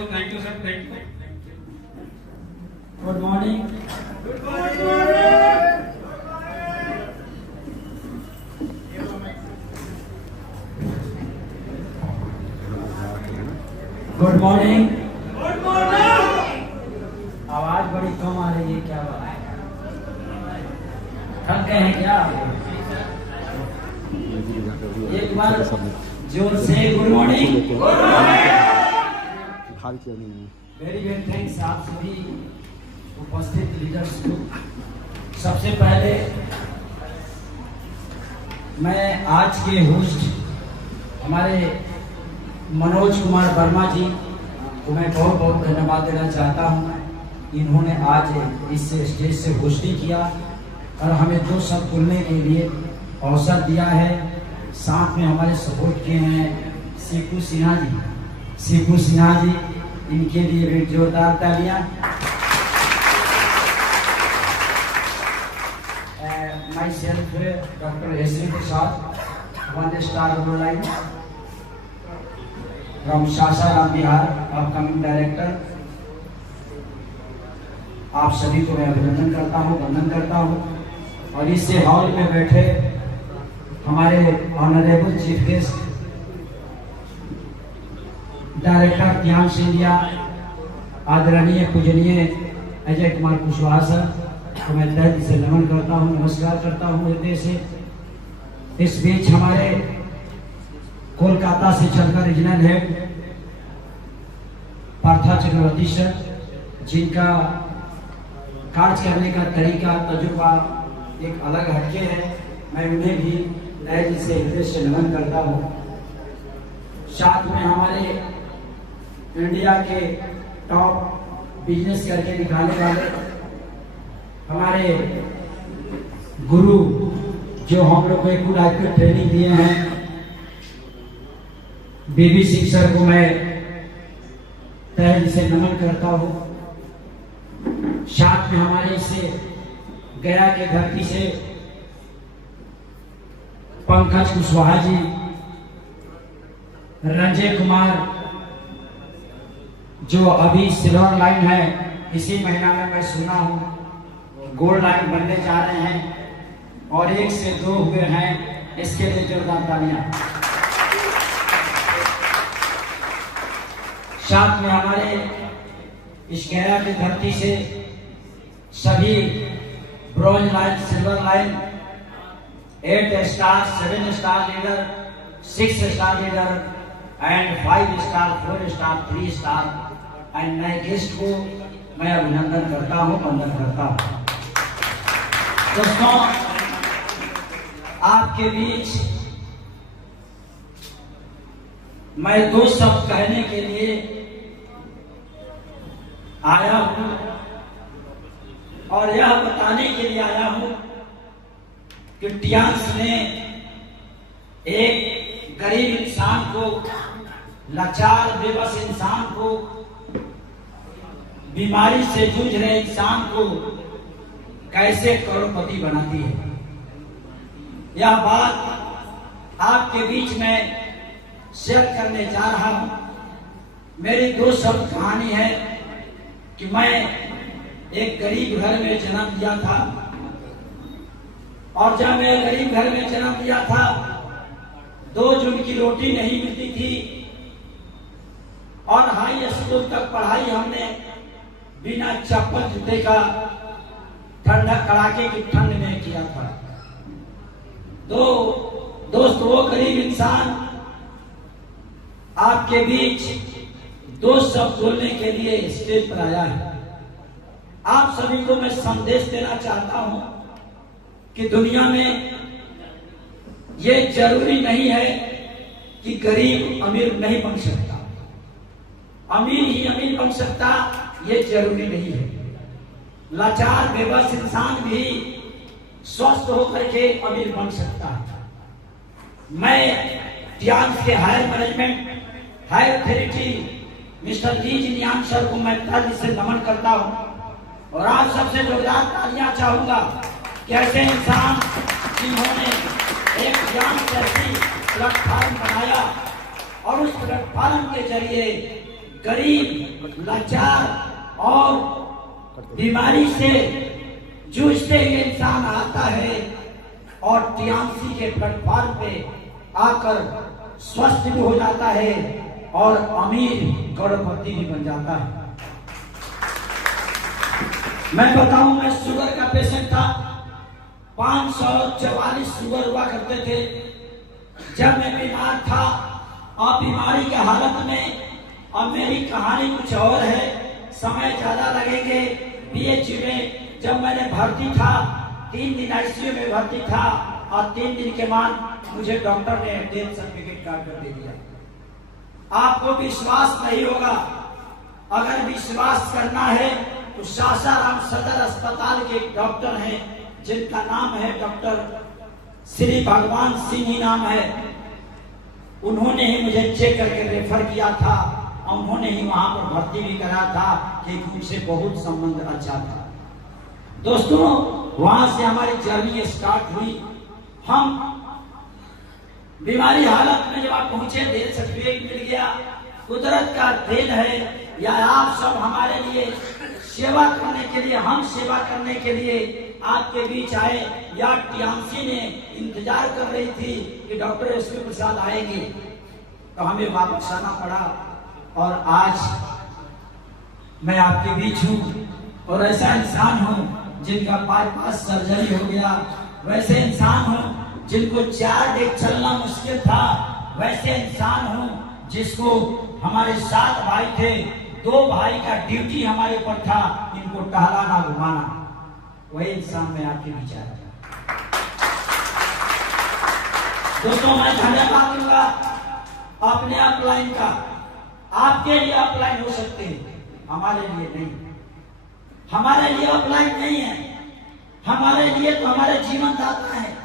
Thank you sir, thank you. Good morning. Good morning. Good morning. Good morning. आवाज बड़ी कम आ रही है, क्या बात है? थक गए हैं क्या? एक बार जोर से good morning. Very very thanks आप सभी उपस्थित लीडर्स को। सबसे पहले मैं आज के होस्ट हमारे मनोज कुमार वर्मा जी को मैं बहुत बहुत धन्यवाद देना चाहता हूँ। इन्होंने आज इस स्टेज से होस्टिंग किया और हमें दो शब्द बोलने के लिए अवसर दिया है। साथ में हमारे सपोर्ट किए हैं सीपू सिन्हा जी, इनके लिए भी जोरदार तालियां। My self doctor S Prasad, 1 star online from Sasaram Bihar, upcoming director. आप सभी को मैं अभिनंदन करता हूँ, वंदन करता हूँ। और इस हॉल में बैठे हमारे ऑनरेबल चीफ गेस्ट डायरेक्टर ज्ञान सिंधिया, आदरणीय पूजनीय अजय कुमार कुशवाहा सर को मैं तहे दिल से नमन करता हूँ, नमस्कार करता हूँ हृदय से। इस बीच हमारे कोलकाता से चलकर रीजनल हेड पार्था चक्रवर्ती सर, जिनका कार्य करने का तरीका, तजुर्बा एक अलग हटके है, मैं उन्हें भी तहे दिल से हृदय से नमन करता हूँ। साथ में हमारे इंडिया के टॉप बिजनेस करके दिखाने वाले हमारे गुरु, जो हम लोग को एक गुड आईक्यू ट्रेनिंग दिए हैं, बेबी सिंह सर को मैं तहे दिल से नमन करता हूँ। साथ में हमारे इसे गया के धरती से पंकज कुशवाहा जी, रंजय कुमार जो अभी सिल्वर लाइन है, इसी महीना में मैं सुना हूँ गोल्ड लाइन बनने जा रहे हैं और 1 से 2 हुए हैं, इसके लिए जोरदार तालियां। साथ में हमारे इस गया की धरती से सभी bronze line, silver line, 8 star, 7 star leader, 6 star leader and 5 star, 4 star, 3 star and नए गेस्ट को मैं अभिनंदन करता हूँ, वंदन करता हूँ। दोस्तों, आपके बीच मैं 2 शब्द कहने के लिए आया हूं और यह बताने के लिए आया हूं कि टियांस ने एक गरीब इंसान को, लाचार बेबस इंसान को, बीमारी से जूझ रहे इंसान को कैसे करोड़पति बनाती है। यह बात आपके बीच में शेयर करने जा रहा हूं। मेरी 2 शब्द कहानी है कि मैं एक गरीब घर में जन्म लिया था और जब मैं गरीब घर में जन्म लिया था, 2 जून की रोटी नहीं मिलती थी और हाई स्कूल तक पढ़ाई हमने बिना चप्पल जूते का ठंडा कड़ाके की ठंड में किया था। दोस्त, वो गरीब इंसान आपके बीच 2 शब्द बोलने के लिए स्टेज पर आया है। आप सभी को मैं संदेश देना चाहता हूं कि दुनिया में ये जरूरी नहीं है कि गरीब अमीर नहीं बन सकता, अमीर ही अमीर बन सकता, ये जरूरी नहीं है। लाचार बेबस इंसान भी स्वस्थ होकर के अमीर बन सकता है। मैं टियांस के higher management, higher authority mister Li Jinyuan sir को मैं तहे से नमन करता हूं और आप सबसे जोरदार तालियां चाहूंगा कि ऐसे इंसान जिन्होंने एक ज्ञान जैसी प्लेटफॉर्म बनाया और उस प्लेटफॉर्म के जरिए गरीब, लाचार और बीमारी से जूझते हुए इंसान आता है और टीएमसी के प्लेटफॉर्म पे आकर स्वस्थ भी हो जाता है और अमीर करोड़पति भी बन जाता है। मैं बताऊं, मैं शुगर का पेशेंट था, 544 शुगर हुआ करते थे जब मैं बीमार था। और बीमारी के हालत में, अब मेरी कहानी कुछ और है, समय ज्यादा लगेंगे। पीएचयू में जब मैंने भर्ती था, 3 दिन आईसीयू में भर्ती था और 3 दिन के बाद मुझे डॉक्टर ने डेथ सर्टिफिकेट काट कर दे दिया। आपको विश्वास नहीं होगा, अगर विश्वास करना है तो सासाराम सदर अस्पताल के एक डॉक्टर हैं जिनका नाम है डॉक्टर श्री भगवान सिंह ही नाम है। उन्होंने ही मुझे चेक करके रेफर किया था और उन्होंने ही वहां पर भर्ती भी करा था कि उनसे बहुत संबंध अच्छा था। दोस्तों, वहां से हमारी जर्नी स्टार्ट हुई। हम बीमारी हालत में जब आप पहुंचे, डेथ सर्टिफिकेट मिल गया, कुदरत का देन है या आप सब हमारे लिए सेवा करने के लिए, हम सेवा करने के लिए आपके बीच आए, या टीएमसी ने इंतजार कर रही थी कि डॉक्टर एसपी प्रसाद आएंगे, तो हमें वापस आना पड़ा। और आज मैं आपके बीच हूँ और ऐसा इंसान हूँ जिनका बाईपास सर्जरी हो गया, वैसे इंसान हूँ जिनको 4 डेग चलना मुश्किल था, वैसे इंसान हूँ जिसको हमारे 7 भाई थे, 2 भाई का ड्यूटी हमारे ऊपर था, इनको टहलाना घुमाना, वही इंसान मैं आपके बीच आया। दोस्तों, मैं धन्यवाद दूंगा अपने अपलाइन का। आपके लिए अपलाइन हो सकते हैं, हमारे लिए नहीं। हमारे लिए अपलाइन नहीं है, हमारे लिए तो हमारे जीवन दाता है।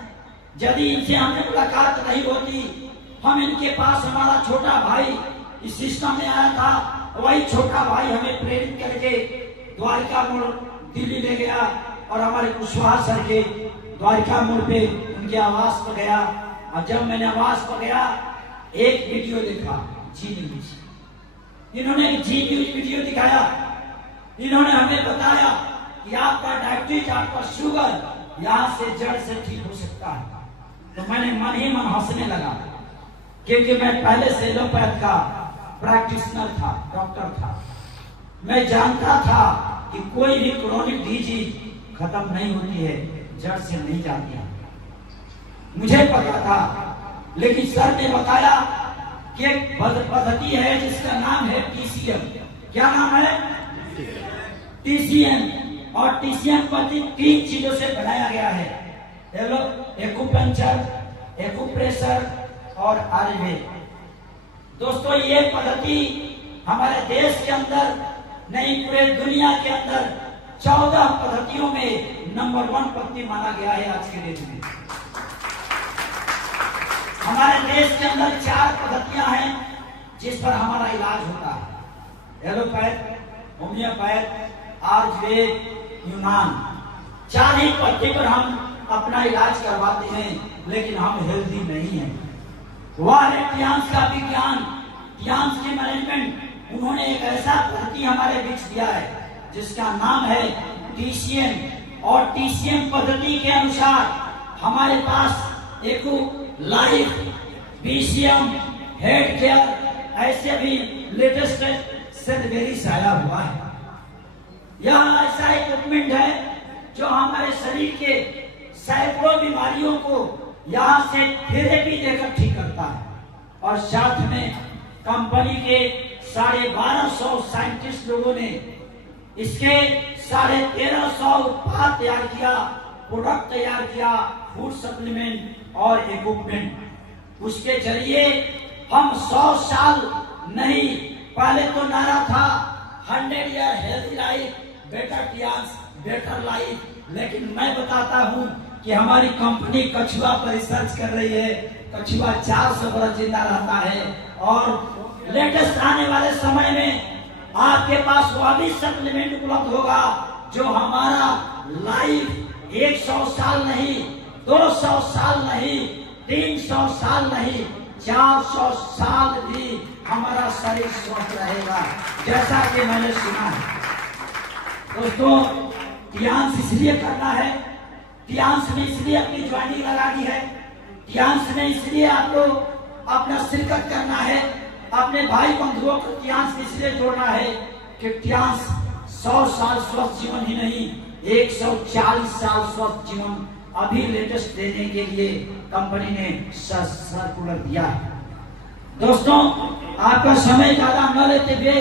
यदि इनसे हमें मुलाकात नहीं होती, हम इनके पास, हमारा छोटा भाई इस सिस्टम में आया था, वही छोटा भाई हमें प्रेरित करके द्वारका मोड़ दिल्ली ले गया और हमारे कुशवाहा सर के द्वारका मोड़ पे उनके आवास पर गया। और जब मैंने आवास पर गया, एक वीडियो देखा, जी न्यूज। इन्होंने जी न्यूज वीडियो दिखाया, इन्होंने हमें बताया कि आपका डायबिटीज, आपका शुगर यहाँ से जड़ से ठीक हो सकता है। तो मैंने मन ही मन हंसने लगा, क्योंकि मैं पहले से एलोपैथ का प्रैक्टिशनर था, डॉक्टर था। मैं जानता था कि कोई भी क्रोनिक डिजीज खत्म नहीं होती है, जड़ से नहीं जाती है, मुझे पता था। लेकिन सर ने बताया कि एक पद्धति है जिसका नाम है टीसीएम। क्या नाम है? टीसीएम। और टीसीएम पद्धति 3 चीजों से बनाया गया है, एक्यूपंक्चर, एक्यूप्रेशर और आयुर्वेद। दोस्तों, ये पद्धति हमारे देश के अंदर नहीं, पूरे दुनिया के अंदर 14 पद्धतियों में नंबर 1 पद्धति माना गया है आज के डेट में। हमारे देश के अंदर 4 पद्धतियां हैं जिस पर हमारा इलाज होता है, एलोपैथ, होम्योपैथ, आयुर्वेद, यूनान। 4 ही पद्धति पर हम अपना इलाज करवाते हैं, लेकिन हम हेल्दी नहीं हैं। वह है टीएमसी का विज्ञान, टीएमसी की मैनेजमेंट। उन्होंने एक ऐसा पद्धति हमारे बीच दिया है जिसका नाम है टीसीएम। और टीसीएम पद्धति के अनुसार हमारे पास एको लाइफ, बीसीएम, हेड केयर, ऐसे भी लेटेस्ट सेंटवेरिस आया हुआ है। यह ऐसा इक्विपमेंट है जो हमारे शरीर के सैकड़ों बीमारियों को यहाँ से थेरेपी देकर ठीक करता है। और साथ में कंपनी के 1250 साइंटिस्ट लोगों ने इसके 1350 उत्पाद तैयार किया, प्रोडक्ट तैयार किया, फूड सप्लीमेंट और इक्विपमेंट। उसके जरिए हम 100 साल नहीं, पहले तो नारा था 100 year healthy life, better TMC, better life. लेकिन मैं बताता हूँ कि हमारी कंपनी कछुआ पर रिसर्च कर रही है। कछुआ 400 बरस जिंदा रहता है और लेटेस्ट आने वाले समय में आपके पास वह भी सप्लीमेंट उपलब्ध होगा जो हमारा लाइफ 100 साल नहीं, 200 साल नहीं, 300 साल नहीं, 400 साल भी हमारा शरीर स्वस्थ रहेगा, जैसा कि मैंने सुना है। दोस्तों, ध्यान इसलिए करना है, ध्यान ने इसलिए अपनी ज्वाइनिंग लगा दी है, ध्यान ने इसलिए आपको अपना शिरकत करना है, अपने भाई बंधुओं को ध्यान इसलिए जोड़ना है कि ध्यान 100 साल स्वस्थ जीवन ही नहीं, 140 साल स्वस्थ जीवन अभी लेटेस्ट देने के लिए कंपनी ने सर्कुलर दिया है। दोस्तों, आपका समय ज्यादा न लेते हुए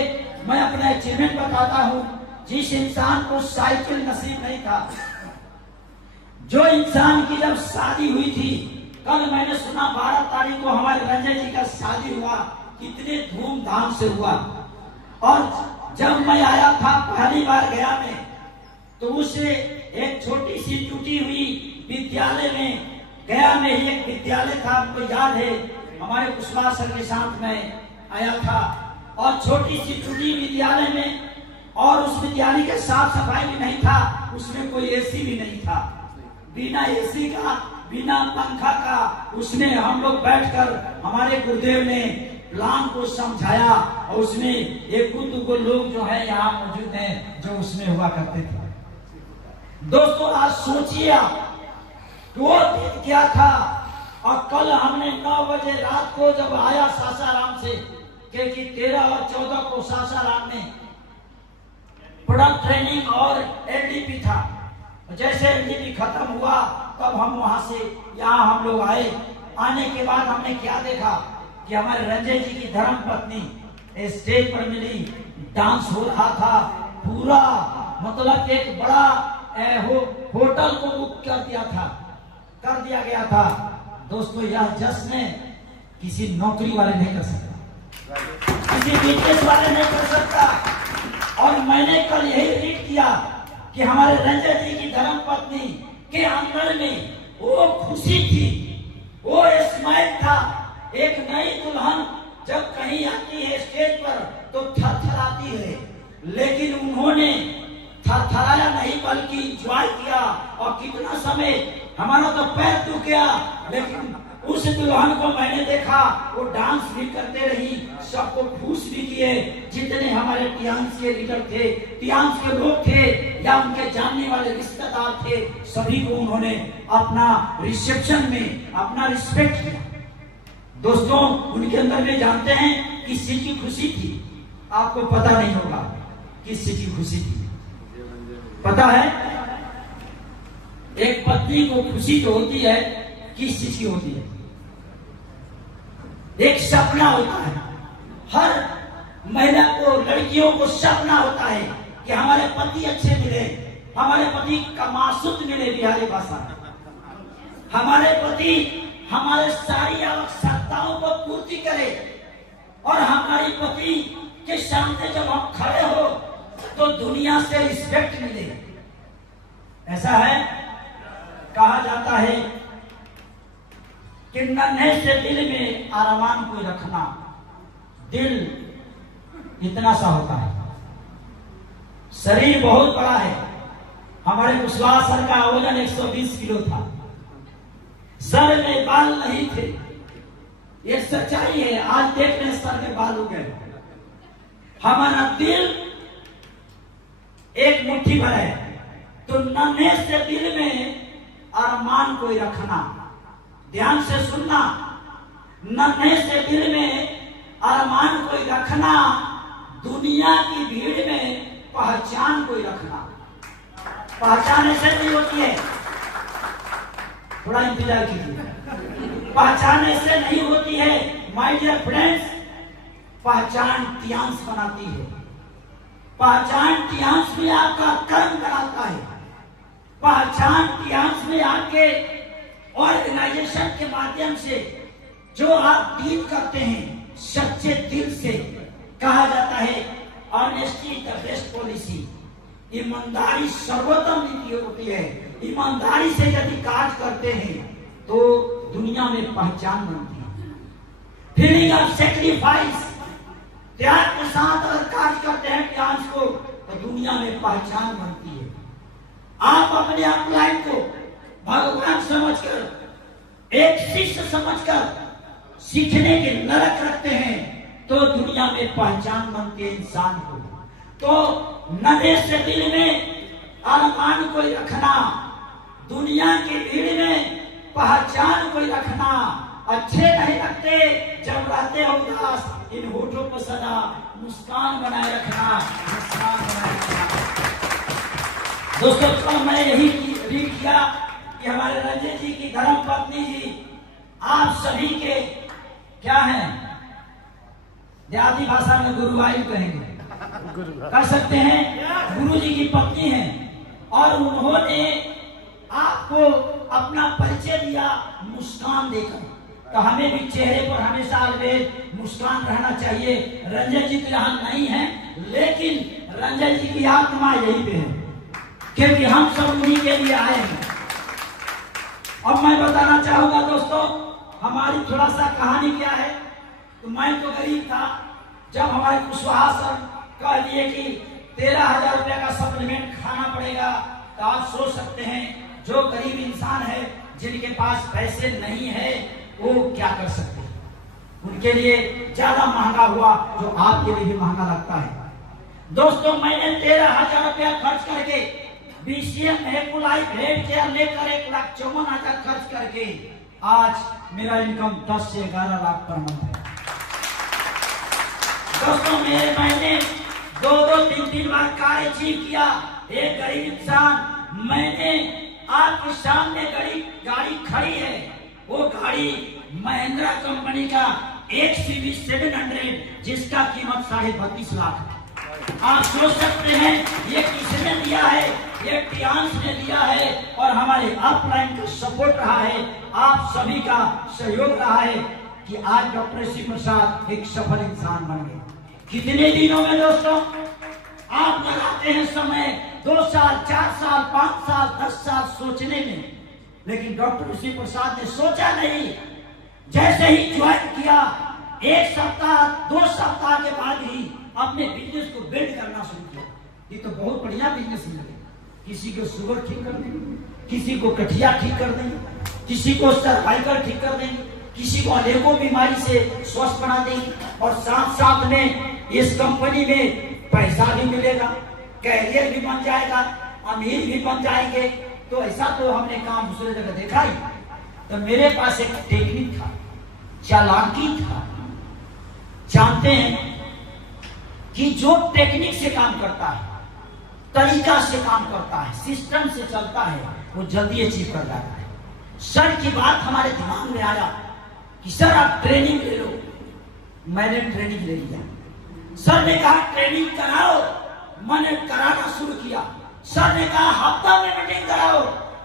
मैं अपना अचीवमेंट बताता हूं। जिस इंसान को साइकिल नसीब नहीं था, जो इंसान की जब शादी हुई थी, कल मैंने सुना 12 तारीख को हमारे रंजन जी का शादी हुआ, कितने धूमधाम से हुआ। और जब मैं आया था पहली बार गया में, तो उसे एक छोटी सी टूटी हुई विद्यालय में, गया में ही एक विद्यालय था, आपको याद है, हमारे कुशवाहा सर के साथ में आया था, और छोटी सी टूटी विद्यालय में, और उस विद्यालय के साफ सफाई भी नहीं था, उसमें कोई एसी भी नहीं था, बिना एसी का, बिना पंखा का, उसमें हम लोग बैठकर हमारे गुरुदेव ने प्लान को समझाया, और उसमें एक दो लोग जो है यहाँ मौजूद हैं जो उसमें हुआ करते थे। दोस्तों, आज सोचिए वो दिन क्या था। और कल हमने 9 बजे रात को जब आया सासाराम से, क्योंकि 13 और 14 को सासाराम में प्रोडक्ट ट्रेनिंग और एलडीपी था, जैसे एलडीपी खत्म हुआ तब हम वहां से यहाँ हम लोग आए। आने के बाद हमने क्या देखा कि हमारे रंजन जी की धर्म पत्नी स्टेज पर मिली, डांस हो रहा था पूरा, मतलब एक बड़ा होटल को बुक कर दिया गया था। दोस्तों, यह जश्न किसी नौकरी वाले नहीं कर सकता, किसी बिजनेस वाले नहीं कर सकता। और मैंने कल यही रीड किया कि हमारे रंजन जी की धर्म पत्नी के अंदर में वो खुशी थी, वो स्माइल था। एक नई दुल्हन जब कहीं आती है स्टेज पर तो थरथराती है, लेकिन उन्होंने थरथराया नहीं बल्कि एंजॉय किया। और कितना समय हमारा तो पैर दुख गया, लेकिन उस दुल्हन को मैंने देखा, वो डांस भी करते रही, सबको खुश भी किए। जितने हमारे टियांस के लीडर थे, टियांस के लोग थे, या उनके जानने वाले रिश्तेदार थे, सभी को उन्होंने अपना रिसेप्शन में अपना रिस्पेक्ट किया। दोस्तों, उनके अंदर में जानते हैं किस चीज की खुशी थी, आपको पता नहीं होगा किस चीज की खुशी थी। पता है, एक पत्नी को खुशी जो होती है किस चीज की होती है? एक सपना होता है। हर महिला को, लड़कियों को सपना होता है कि हमारे पति अच्छे मिले, हमारे पति कमासुत मिले, बिहारी भाषा में, हमारे पति हमारे सारी आवश्यकताओं को पूर्ति करे, और हमारी पति के सामने जब हम खड़े हो तो दुनिया से रिस्पेक्ट मिले। ऐसा है, कहा जाता है कि नन्हे से दिल में आरमान को रखना। दिल इतना सा होता है, शरीर बहुत बड़ा है। हमारे कुशवाहा सर का वजन 120 किलो था, सर में बाल नहीं थे, ये सच्चाई है। आज देख रहे सर में बाल हो गए। हमारा दिल एक मुट्ठी भर है, तो नन्हे से दिल में अरमान कोई रखना। ध्यान से सुनना, नन्हे से दिल में अरमान कोई रखना, दुनिया की भीड़ में पहचान कोई रखना। पहचान ऐसे नहीं होती है, थोड़ा इंतजार कीजिए। पहचान ऐसे नहीं होती है माय डियर फ्रेंड्स, पहचान टियांस बनाती है। पहचान टियांस में आपका कर्म कराता है। पहचान टियांस में आपके ऑर्गेनाइजेशन के माध्यम से जो आप डील करते हैं सच्चे दिल से। कहा जाता है ऑनेस्टी द बेस्ट पॉलिसी, ईमानदारी सर्वोत्तम नीति होती है। ईमानदारी से यदि कार्य करते हैं तो दुनिया में पहचान बनती है। फीलिंग ऑफ सेक्रीफाइस, त्याग के साथ अगर कार्य करते हैं टियांस को तो दुनिया में पहचान बनती है। आप अपने अपलाइन को भगवान समझकर, एक शिष्य समझकर सीखने के ललक रखते हैं तो दुनिया में पहचान बनती है इंसान को। तो नन्हे से दिल में अरमान को रखना, दुनिया की भीड़ में पहचान को रखना, अच्छे नहीं लगते जब रहते हो उदास, इन होठों पर सदा मुस्कान बनाए रखना, मुस्कान बनाए रखना। दोस्तों तो मैं यही रीड किया कि हमारे रंजन जी की धर्म पत्नी जी आप सभी के क्या हैं, देहाती भाषा में गुरुवायु कहेंगे, कर सकते हैं, गुरु जी की पत्नी हैं और उन्होंने आपको अपना परिचय दिया मुस्कान देकर। तो हमें भी चेहरे पर हमेशा अलवेज मुस्कान रहना चाहिए। रंजन जी तो यहाँ नहीं है, लेकिन रंजन जी की आत्मा यही पे है, क्योंकि हम सब उन्हीं के लिए आए हैं। अब मैं बताना चाहूंगा दोस्तों, हमारी थोड़ा सा कहानी क्या है। तो मैं तो गरीब था, जब हमारे कुशवाहा सर कह दिए कि 13,000 रुपया का सप्लीमेंट खाना पड़ेगा, तो आप सोच सकते हैं जो गरीब इंसान है, जिनके पास पैसे नहीं है, वो क्या कर सकते हैं। उनके लिए ज्यादा महंगा हुआ, जो आपके लिए भी महंगा लगता है। दोस्तों मैंने 13,000 रुपया खर्च करके BCM हेल्पलाइन हेल्थ केयर लेकर 1,54,000 खर्च करके आज मेरा इनकम 10 से 11 लाख पर मंथ है। दोस्तों मैंने 2-2, 3-3 बार कार अचीव किया। एक गरीब इंसान, मैंने आपके सामने गाड़ी खड़ी है, वो गाड़ी महिंद्रा कंपनी का XUV 700, जिसका कीमत 32.5 लाख है। आप सोच सकते हैं ये किसने दिया है, ये टियांस ने दिया है और हमारे अपलाइन का सपोर्ट रहा है, आप सभी का सहयोग रहा है कि आज डॉक्टर शिव प्रसाद एक सफल इंसान बन गए। कितने दिनों में दोस्तों आप लगाते हैं समय, 2 साल, 4 साल, 5 साल, 10 साल सोचने में, लेकिन डॉक्टर शिव प्रसाद ने सोचा नहीं। जैसे ही ज्वाइन किया, 1 सप्ताह 2 सप्ताह के बाद ही अपने बिजनेस को बिल्ड करना शुरू किया। ये तो बहुत बढ़िया बिजनेस है। किसी को शुगर ठीक कर देंगे, किसी को गठिया ठीक कर देंगे, किसी को सर्वाइकल ठीक कर देंगे, किसी को अनेकों बीमारी से स्वस्थ बना देंगे, और साथ साथ में इस कंपनी में पैसा भी मिलेगा, कैरियर भी बन जाएगा, अमीर भी बन जाएंगे। तो ऐसा तो हमने काम दूसरे जगह देखा ही। तो मेरे पास एक टेक्निक था, चालाकी था। जानते हैं कि जो टेक्निक से काम करता है, तरीका से काम करता है, सिस्टम से चलता है, वो जल्दी अचीव कर जाता है। सर की बात हमारे दिमाग में आया कि सर आप ट्रेनिंग ले लो। मैंने ट्रेनिंग ले लिया। सर ने कहा ट्रेनिंग कराओ, मैंने कराना शुरू किया। सर ने कहा हफ्ता में मीटिंग कराओ,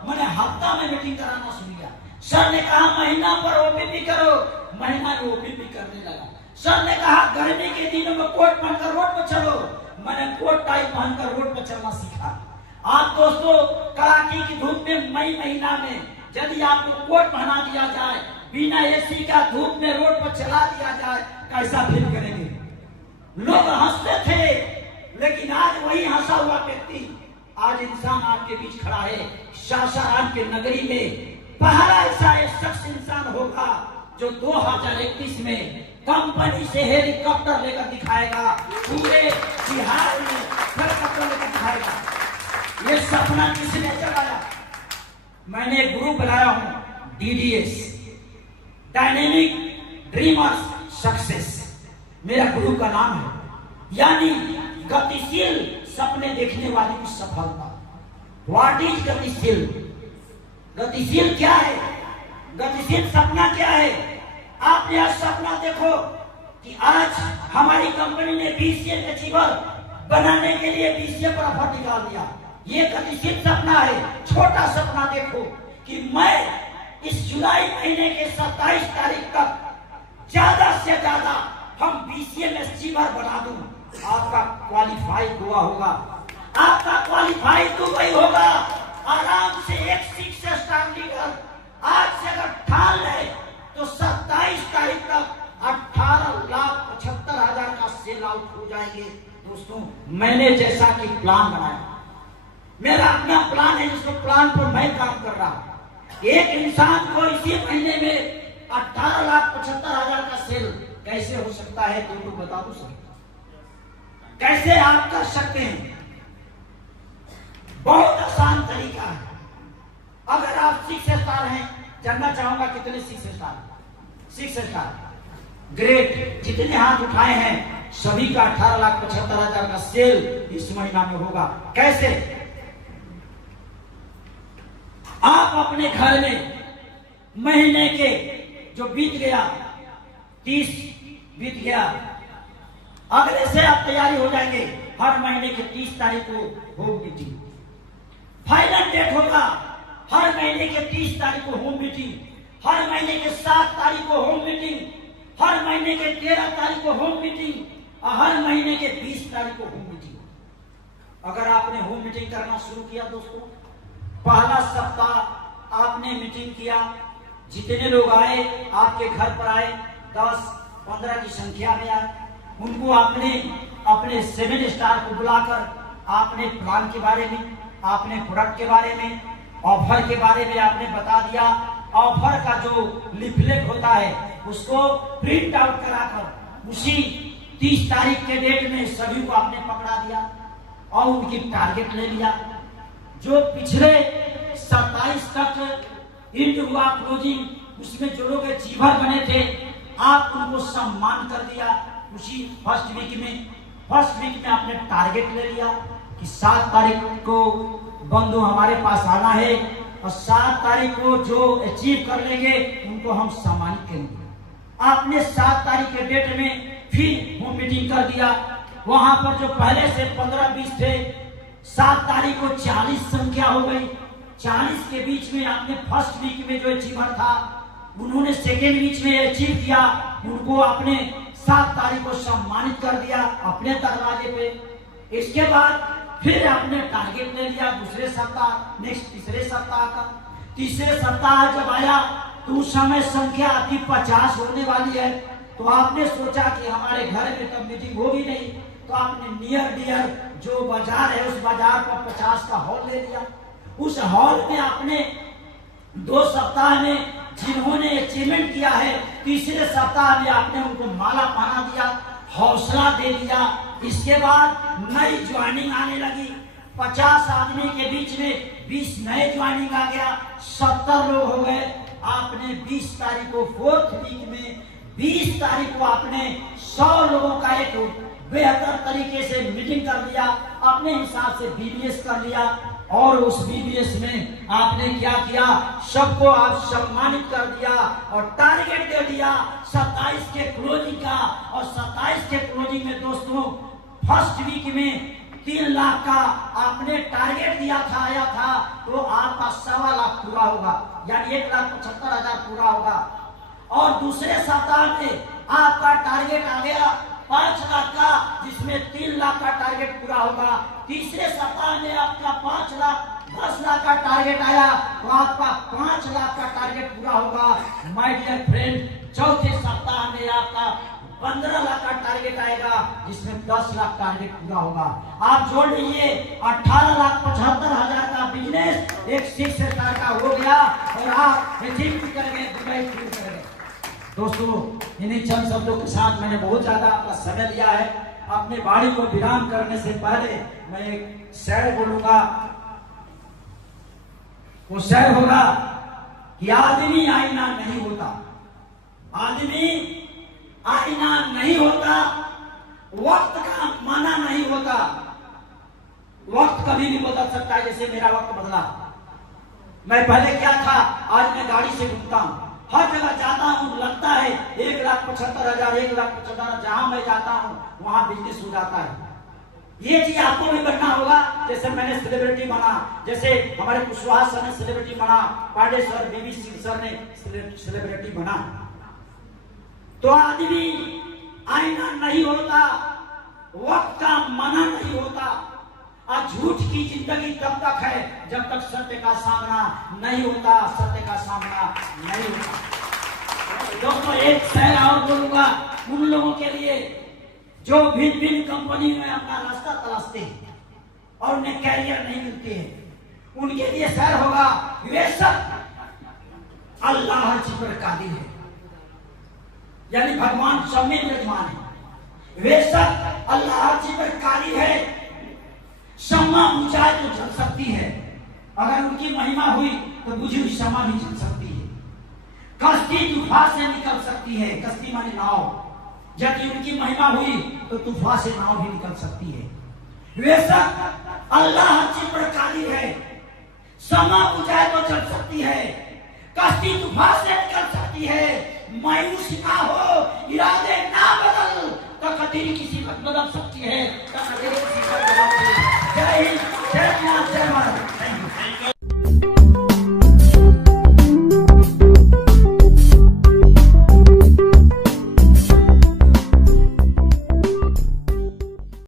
मैंने हफ्ता में मीटिंग कराना शुरू किया। सर ने कहा महीना पर OPP करो, महीना में OPP करने लगा। सर ने कहा गर्मी के दिनों में कोट पहनकर रोड पर चलो, मैंने कोट टाई पहनकर रोड पर चलना सीखा। आप दोस्तों कड़ाके की धूप में मई महीना में यदि आपको कोट पहना दिया जाए, बिना AC का धूप में रोड पर चला दिया जाए, कैसा फील करेंगे? लोग हंसते थे, लेकिन आज वही हंसा हुआ व्यक्ति आज इंसान आपके बीच खड़ा है। सासाराम के नगरी में पहला ऐसा एक शख्स इंसान होगा जो 2021 में कंपनी से हेलीकॉप्टर लेकर दिखाएगा, पूरे बिहार में हेलीकॉप्टर लेकर दिखाएगा। ये सपना किसने चलाया? मैंने एक ग्रुप बनाया हूं, DDS, डायनेमिक ड्रीमर्स सक्सेस, मेरा ग्रुप का नाम है। यानी गतिशील सपने देखने वाले की सफलता। व्हाट इज गतिशील? गतिशील क्या है? गतिशील सपना क्या है? आप यह सपना देखो कि आज हमारी कंपनी ने BCM अचीवर बनाने के लिए BCM पर ऑफर निकाल दिया। ये गतिशील सपना है। छोटा सपना देखो कि मैं इस जुलाई महीने के 27 तारीख तक ज्यादा से ज्यादा हम BCM अचीवर बना दूं। आपका क्वालिफाई हुआ होगा, आपका क्वालिफाई दुबई होगा। आराम से एक सीट से स्टार्ट लीडर आज से अगर ठान ले तो 27 तारीख तक 18,75,000 का सेल आउट हो जाएंगे। दोस्तों मैंने जैसा कि प्लान बनाया, मेरा अपना प्लान है, जिसको प्लान पर मैं काम कर रहा हूं। एक इंसान को इसी महीने में 18,75,000 का सेल कैसे हो सकता है तो बता दो सर, कैसे आप कर सकते हैं? बहुत आसान तरीका है। अगर आप 6 स्टार हैं, जानना चाहूंगा कितने 6 स्टार? 6 star great. जितने हाथ उठाए हैं सभी का 18,75,000 का सेल इस महीना में होगा। कैसे? आप अपने घर में महीने के जो बीत गया 30 बीत गया, अगले से आप तैयारी हो जाएंगे। हर महीने के 30 तारीख को होम मीटिंग फाइनल डेट होगा। हर महीने के 30 तारीख को होम मीटिंग, हर महीने के 7 तारीख को होम मीटिंग, हर महीने के 13 तारीख को होम मीटिंग और हर महीने के 20 तारीख को होम मीटिंग। अगर आपने होम मीटिंग करना शुरू किया दोस्तों, पहला सप्ताह आपने मीटिंग किया, जितने लोग आए आपके घर पर आए 10-15 की संख्या में आए, उनको आपने अपने 7 स्टार को बुलाकर आपने प्लान के बारे में, आपने प्रोडक्ट के बारे में, ऑफर के बारे में आपने बता दिया। ऑफर का जो लिफलेट होता है उसको प्रिंट आउट कराकर उसी 30 तारीख के डेट में सभी को आपने पकड़ा दिया और उनकी टारगेट ले लिया। जो पिछले 27 तक इंड हुआ क्लोजिंग, उसमें जो लोग अचीवर बने थे आप उनको सम्मान कर दिया। उसी फर्स्ट वीक में आपने टारगेट ले लिया कि 7 तारीख को बंधु हमारे पास आना है और 7 तारीख को जो अचीव कर लेंगे उनको हम सम्मानित करेंगे। आपने 7 तारीख के डेट में फिर होम मीटिंग कर दिया। वहां पर जो पहले से 15-20 थे, 7 तारीख को 40 संख्या हो गई। 40 के बीच में आपने फर्स्ट वीक में जो अचीवर था उन्होंने सेकेंड वीक में अचीव किया, उनको आपने 7 तारीख को सम्मानित कर दिया अपने दरवाजे पे। इसके बाद फिर आपने टारगेट ले लिया दूसरे सप्ताह, नेक्स्ट तीसरे सप्ताह का। तीसरे सप्ताह जब आया तो उस समय संख्या आपकी 50 होने वाली है। तो आपने सोचा कि हमारे घर में तब मीटिंग होगी नहीं, तो आपने नियर डियर जो बाजार है उस बाजार पर 50 का हॉल ले लिया। उस हॉल में आपने 2 सप्ताह में जिन्होंने अचीवमेंट किया है, तीसरे सप्ताह में आपने उनको माला पहना दिया, हौसला दे दिया। इसके बाद नई ज्वाइनिंग आने लगी। 50 आदमी के बीच में 20 नए ज्वाइनिंग आ गया, 70 लोग हो गए। आपने 20 तारीख को 4th वीक में 20 तारीख को आपने 100 लोगों का एक बेहतर तरीके से मीटिंग कर लिया, अपने हिसाब से बीबीएस कर लिया। और उस बीबीएस में आपने क्या किया, सबको आप सम्मानित कर दिया और टारगेट दे दिया 27 के क्लोजिंग का। और 27 के क्लोजिंग में दोस्तों फर्स्ट वीक में 3 लाख का आपने टारगेट दिया था, आया था, तो आपका 1.25 लाख पूरा होगा, यानी 1,75,000 पूरा होगा। और दूसरे सप्ताह में आपका टारगेट आ गया 5 लाख का, जिसमें 3 लाख का टारगेट पूरा होगा। तीसरे सप्ताह में आपका 5 लाख 10 लाख का टारगेट आया, तो आपका 5 लाख का टारगेट पूरा होगा। माय डियर फ्रेंड, चौथे सप्ताह में आपका 15 लाख का टारगेट आएगा, जिसमें 10 लाख टारगेट पूरा होगा। आप जोड़ लीजिए 18,75,000 का बिजनेस एक 6 स्टार का हो गया और आप अचीव करेंगे, दुबई शुरू करेंगे। दोस्तों, इन्हीं चंद शब्दों के साथ मैंने बहुत ज्यादा आपका समय लिया है। अपने वाणी को विराम करने से पहले मैं एक शेर बोलूंगा। वो शेर होगा कि आदमी आईना नहीं होता, आदमी आईना नहीं होता, वक्त का माना नहीं होता। वक्त कभी भी बदल सकता है, जैसे मेरा वक्त बदला। मैं पहले क्या था, आज मैं गाड़ी से घूमता हूं, हर जगह जाता हूं, लगता है 1,75,000 1,75,000 जहां मैं जाता हूं वहां बिजनेस हो जाता है। ये चीज आपको भी बनना होगा। जैसे मैंने सेलिब्रिटी बना, जैसे हमारे कुशवाहा सर ने सेलिब्रिटी बना, पांडे सर, बीबी सिंह सर ने सेलिब्रिटी बना। तो आदमी आईना नहीं होता, वक्त का मना नहीं होता। और झूठ की जिंदगी तब तक है जब तक सत्य का सामना नहीं होता, सत्य का सामना नहीं होता। दोस्तों, एक शेर और बोलूंगा उन लोगों के लिए जो भिन्न भिन्न कंपनी में अपना रास्ता तलाशते हैं और उन्हें कैरियर नहीं मिलते हैं। उनके लिए शेर होगा, बेशक अल्लाह हर चीज पर कादिर है, यानी भगवान सब में विराजमान है। वे सब अल्लाह हर चीज पर कादिर है। समा ऊंचाई तो चल सकती है, अगर उनकी महिमा हुई तो बुझी हुई समा भी चल सकती है। कश्ती तूफान से निकल सकती है, कश्ती माने नाव। यदि उनकी महिमा हुई तो तूफान से नाव भी निकल सकती है। वे सब अल्लाह हर चीज पर कादिर है। समा ऊंचाई तो चल सकती है, कश्ती तूफान से निकल सकती है। मायूस ना हो, इरादे ना बदल, तकदीर किसी वक्त बदल सकती है।